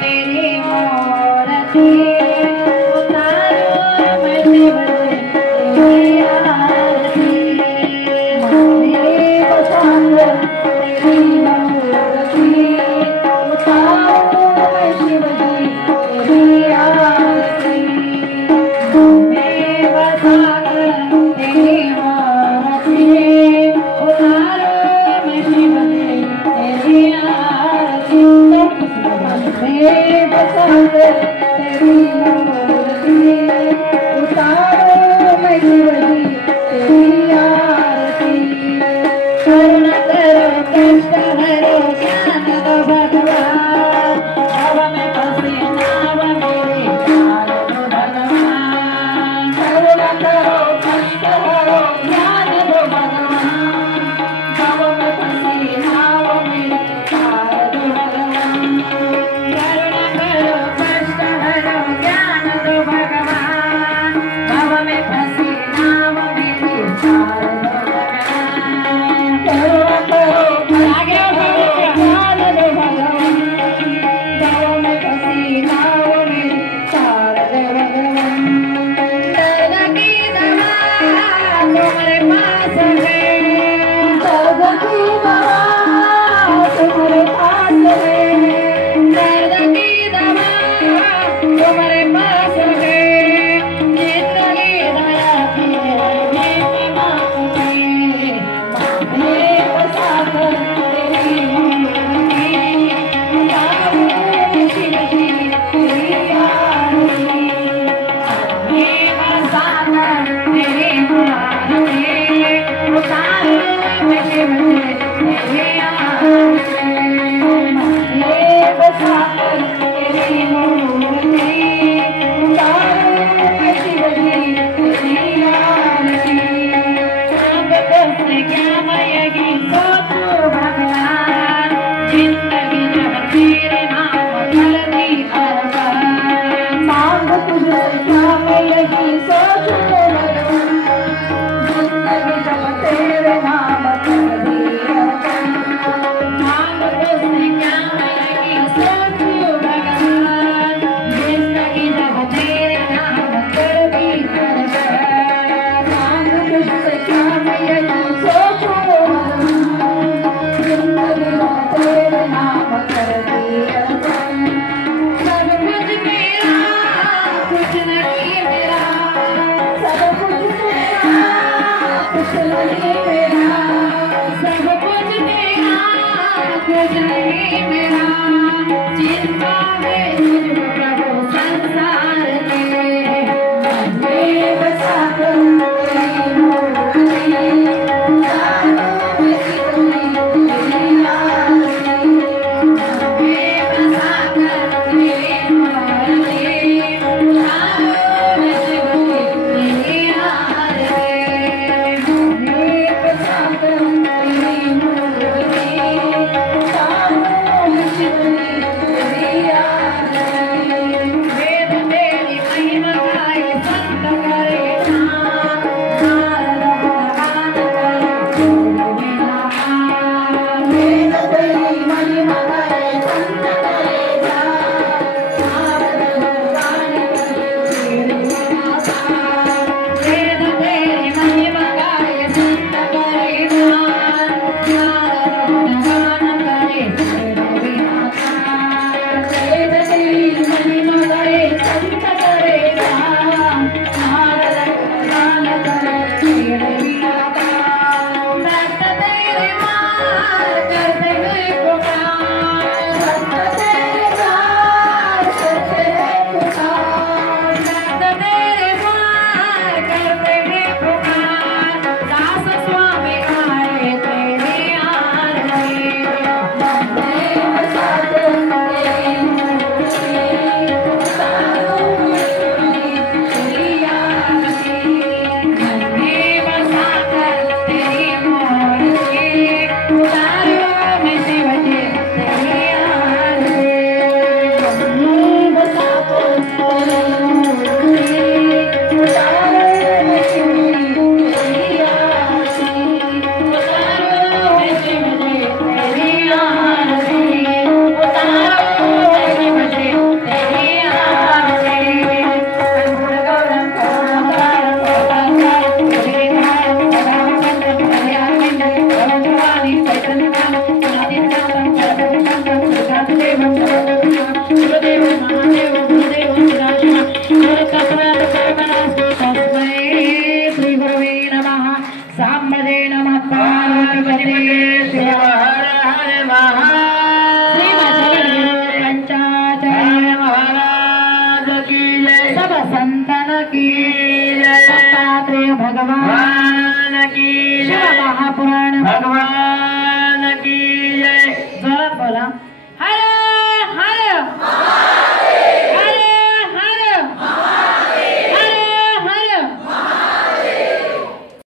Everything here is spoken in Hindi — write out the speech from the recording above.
तेरी मूर्ति उतारो मैं शिव जी तेरी आरती मेरे पसंद तेरी मूर्ति उतारो मैं शिव जी तेरी आरती मेरे पसंद तेरी मूर्ति उतारो मैं शिव जी तेरी आरती मेरे पसंद तेरी मूर्ति उतारो मैं शिव जी तेरी आरती करुणा करो कष्ट हरो ज्ञान दो भगवान अब मैं फंसी नाव मेरे पार दो भगवान करुणा करो कष्ट हरो ज्ञान दो भगवान अब मैं फंसी नाव मेरे पार दो भगवान करुणा करो कष्ट हरो ज्ञान पुराण भगवान